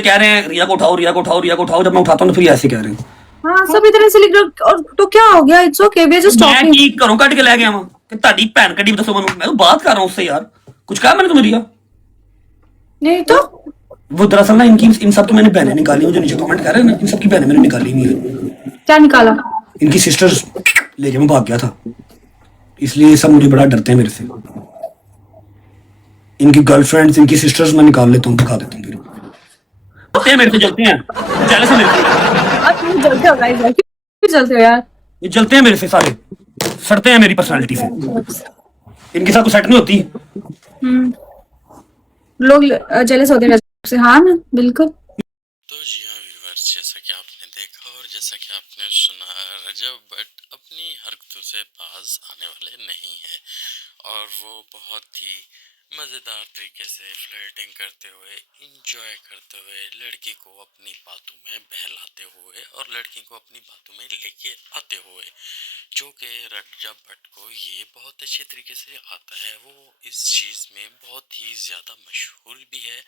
कह रहे हैं रिया को उठाओ, रिया को उठाओ, रिया को उठाओ, जब मैं उठाता हूँ तो फिर ऐसे कह रहे हैं। हाँ सब इतने से लिख रहे और तो क्या हो गया? It's okay, we are just मैं टॉकिंग। की घरों कट के लै गया वहां कि ताड़ी भैन कड़ी दसो मैं तो बात कर रहा हूँ उससे यार, कुछ कहा मैंने तुम्हें रिया? नहीं तो वो दरअसल ना इनकी इन सब की मैंने बहनें निकाली हैं, जो नीचे कमेंट कर रहे हैं ना, इन सब की बहनें मैंने निकाली नहीं है। क्या निकाला? इनकी सिस्टर्स लेके मैं भाग गया था, इसलिए ये सब मुझे बड़ा डरते हैं मेरे से। इनकी गर्लफ्रेंड्स, इनकी सिस्टर्स मैं निकाल लेता हूँ, दिखा देता हूँ। फिर मेरे से जलते हैं, जेलस है मेरे से, आप क्यों जलते हो गाइस? क्यों जलते हो यार? ये जलते हैं मेरे से सारे, सड़ते हैं मेरी पर्सनालिटी से, इनके साथ तो सेट नहीं होती। लोग जेलस होते हैं से। हाँ ना, बिल्कुल। तो जी हाँ व्यूवर्स, जैसा कि आपने देखा और जैसा कि आपने सुना, रजब भट्ट अपनी हरकतों से बाज आने वाले नहीं है और वो बहुत ही मज़ेदार तरीके से फ्लर्टिंग करते हुए, इंजॉय करते हुए, लड़की को अपनी बातों में बहलाते हुए और लड़की को अपनी बातों में लेके आते हुए, जो कि रजब भट्ट को ये बहुत अच्छे तरीके से आता है। वो इस चीज़ में बहुत ही ज़्यादा मशहूर भी है,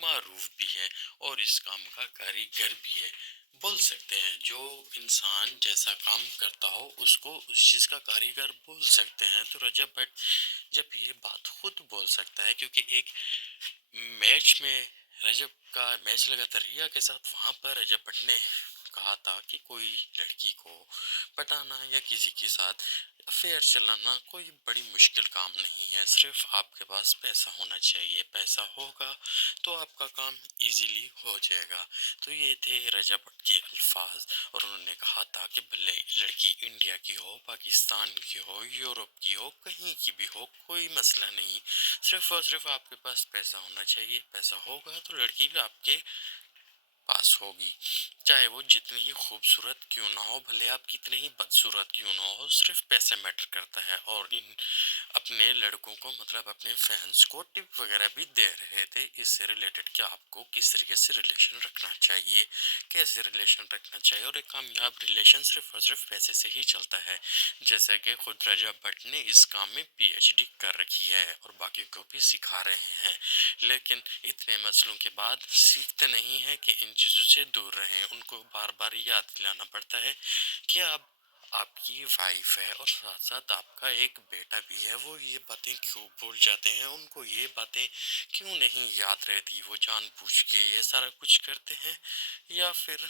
मारूफ भी है और इस काम का कारीगर भी है। बोल सकते हैं जो इंसान जैसा काम करता हो उसको उस चीज़ का कारीगर बोल सकते हैं। तो रजब भट्ट जब ये बात खुद बोल सकता है, क्योंकि एक मैच में रजब का मैच लगा था रिया के साथ, वहाँ पर रजब भट्ट ने कहा था कि कोई लड़की को पटाना या किसी के साथ अफेयर चलाना कोई बड़ी मुश्किल काम नहीं है, सिर्फ आपके पास पैसा होना चाहिए, पैसा होगा तो आपका काम इजीली हो जाएगा। तो ये थे रजब भट्ट के अल्फाज और उन्होंने कहा था कि भले लड़की इंडिया की हो, पाकिस्तान की हो, यूरोप की हो, कहीं की भी हो, कोई मसला नहीं, सिर्फ और सिर्फ आपके पास पैसा होना चाहिए। पैसा होगा तो लड़की आपके पास होगी, चाहे वो जितनी ही खूबसूरत क्यों ना हो, भले आप कितने ही बदसूरत क्यों ना हो, सिर्फ पैसे मैटर करता है। और इन अपने लड़कों को मतलब अपने फैंस को टिप वगैरह भी दे रहे थे इससे रिलेटेड कि आपको किस तरीके से रिलेशन रखना चाहिए, कैसे रिलेशन रखना चाहिए, और एक कामयाब रिलेशन सिर्फ और सिर्फ पैसे से ही चलता है। जैसे कि खुद रजब भट्ट ने इस काम में पीएचडी कर रखी है और बाकी को भी सिखा रहे हैं, लेकिन इतने मसलों के बाद सीखते नहीं है कि इन चीज़ों से दूर रहें। उनको बार बार याद दिलाना पड़ता है कि अब आपकी वाइफ है और साथ साथ आपका एक बेटा भी है, वो ये बातें क्यों भूल जाते हैं, उनको ये बातें क्यों नहीं याद रहती, वो जानबूझ के ये सारा कुछ करते हैं या फिर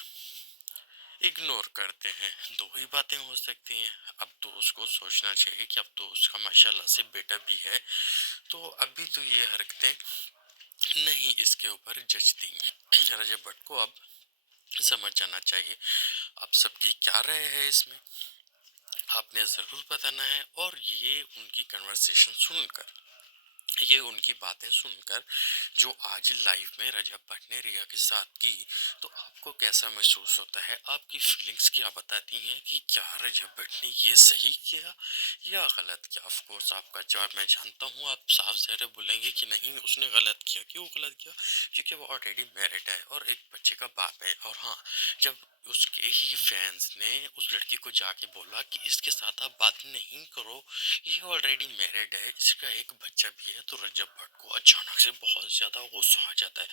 इग्नोर करते हैं। दो ही बातें हो सकती हैं। अब तो उसको सोचना चाहिए कि अब तो उसका माशाल्लाह से बेटा भी है, तो अभी तो ये हरकतें नहीं इसके ऊपर जचती। रजब भट्ट को अब समझ जाना चाहिए। अब सबकी क्या राय है इसमें आपने ज़रूर बताना है। और ये उनकी कन्वर्सेशन सुनकर, ये उनकी बातें सुनकर जो आज लाइव में रजब भट्ट ने रिया के साथ की, तो आपको कैसा महसूस होता है, आपकी फीलिंग्स क्या बताती हैं कि क्या रजब भट्ट ने ये सही किया या गलत किया? ऑफ कोर्स आपका जवाब मैं जानता हूँ, आप साफ ज़ाहिर बोलेंगे कि नहीं उसने गलत किया। क्यों गलत किया? क्योंकि वो ऑलरेडी मैरिड है और एक बच्चे का बाप है। और हाँ, जब उसके ही फैंस ने उस लड़की को जाके बोला कि इसके साथ आप बात नहीं करो, ये ऑलरेडी मैरिड है, इसका एक बच्चा भी है, तो रजब भट्ट को अचानक से बहुत ज़्यादा गुस्सा आ जाता है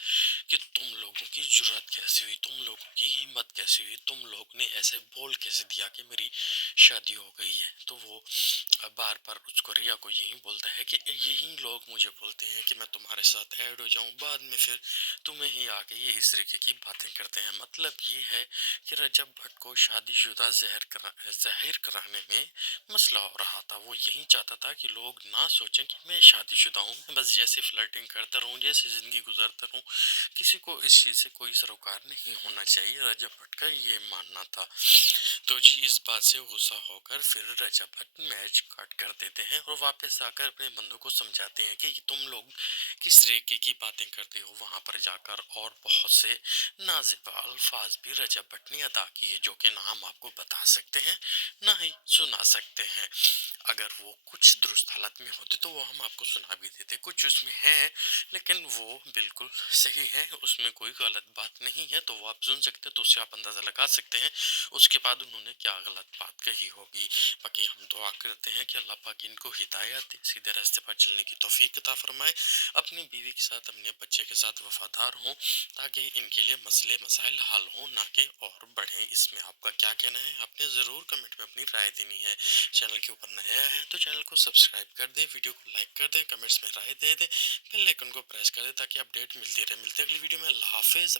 कि तुम लोगों की जुर्रत कैसे हुई, तुम लोगों की हिम्मत कैसे हुई, तुम लोग ने ऐसे बोल कैसे दिया कि मेरी शादी हो गई है। तो वो बार बार उसको रिया को यही बोलता है कि यही लोग मुझे बोलते हैं कि मैं तुम्हारे साथ ऐड हो जाऊं, बाद में फिर तुम्हें ही आके ये इस तरीके की बातें करते हैं। मतलब ये है कि रजब भट्ट को शादीशुदा जाहिर कराने में मसला हो रहा था। वो यही चाहता था कि लोग ना सोचें कि मैं शादीशुदा हूँ, मैं बस जैसे फ्लर्टिंग करता रहूँ, जैसे ज़िंदगी गुजरता रहूँ, किसी को इस चीज़ से कोई सरोकार नहीं होना चाहिए। रजब भट्ट का ये मानना था। तो जी इस बात से गुस्सा होकर फिर रजब भट्ट मैच कट कर देते हैं और वापस आकर अपने बंधु को समझाते हैं कि तुम लोग किस तरीके की बातें करते हो। वहाँ पर जाकर और बहुत से नाज़िब अल्फाज भी रजब भट्ट ने अदा किए, जो कि ना हम आपको बता सकते हैं ना ही सुना सकते हैं। अगर वो कुछ दुरुस्त हालत में होते तो वो हम आपको सुना भी भी देते। कुछ उसमें है लेकिन वो बिल्कुल सही है, उसमें कोई गलत बात नहीं है, तो वो आप सुन सकते हैं, तो उससे आप अंदाज़ा लगा सकते हैं उसके बाद उन्होंने क्या गलत बात कही होगी। बाकी हम दुआ करते हैं कि अल्लाह पाक इनको हिदायत दे, सीधे रास्ते पर चलने की तौफीक अता फरमाए, अपनी बीवी के साथ अपने बच्चे के साथ वफादार हों ताकि इनके लिए मसले मसाइल हल हों, ना कि और बढ़ें। इसमें आपका क्या कहना है आपने ज़रूर कमेंट में अपनी राय देनी है। चैनल के ऊपर नया है तो चैनल को सब्सक्राइब कर दे, वीडियो को लाइक कर दे, कमेंट्स में राय दे दे, बेल आइकन को प्रेस कर दे ताकि अपडेट मिलती रहे। मिलते हैं अगली वीडियो में। अल्लाह हाफिज़।